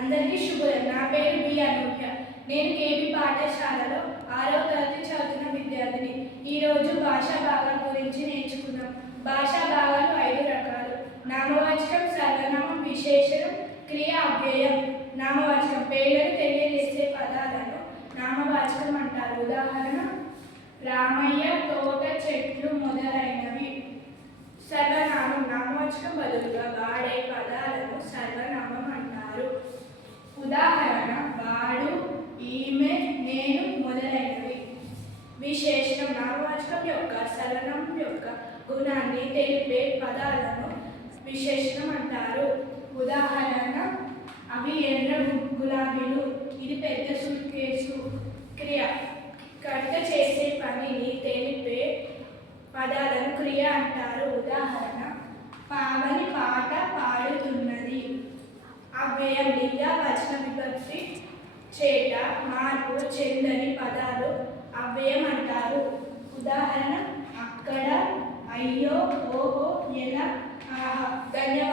అందరికీ శుభోదయం. నా పేరు బి అనూహ్య. నేను కేబీ పాఠశాలలో ఆరవ తరగతి చదువుతున్న విద్యార్థిని. ఈరోజు భాషా భాగాల గురించి నేర్చుకున్నాం భాషా భాగాలు ఐదు రకాలు. నామవాచకం సర్వనామం విశేషణం క్రియ అవ్యయం. నామవాచకం పేర్లను తెలియజేసే పదాలను నామవాచకం అంటారు. ఉదాహరణ రామయ్య తోట చెట్లు మొదలైనవి. సర్వనామం నామవాచకం బదులుగా వాడ పదాలను సర్వనామం అంటారు ఉదాహరణ వాడు ఈమె నేను మొదలైనవి విశేషణం నామవాచకం యొక్క సలనం యొక్క గుణాన్ని తెలిపే పదాలను విశేషణం అంటారు ఉదాహరణ అవి ఎర్ర గులాబీలు ఇది పెద్ద సుట్కేసు క్రియ. కట్ట చేసే పనిని తెలిపే పదాలను క్రియ అంటారు. ఉదాహరణ పావని పాట పాడుతున్నది. అవ్యయం లింగ వచన విభక్తి చేట మార్పు చెందని పదాలు అవ్యయం అంటారు ఉదాహరణ అక్కడ అయ్యో ఓహో ఎలా? ఆహా ధన్యవాదాలు.